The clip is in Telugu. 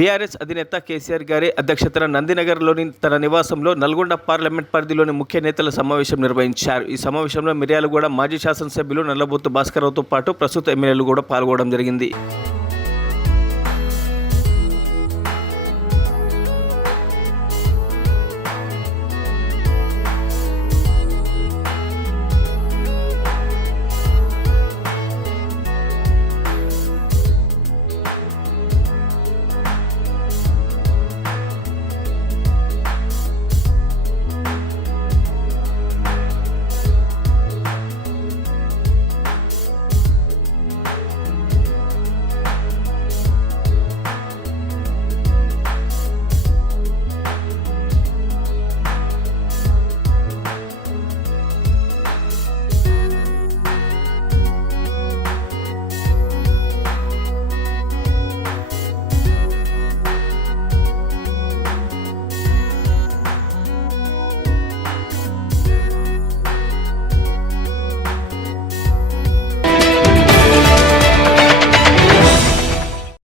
బీఆర్ఎస్ అధినేత కేసీఆర్ గారి అధ్యక్షతన నందినగర్లోని తన నివాసంలో నల్గొండ పార్లమెంట్ పరిధిలోని ముఖ్య నేతల సమావేశం నిర్వహించారు. ఈ సమావేశంలో మిర్యాలగూడ మాజీ శాసనసభ్యులు నల్లబోతు భాస్కర్రావుతో పాటు ప్రస్తుత ఎమ్మెల్యేలు కూడా పాల్గొనడం జరిగింది.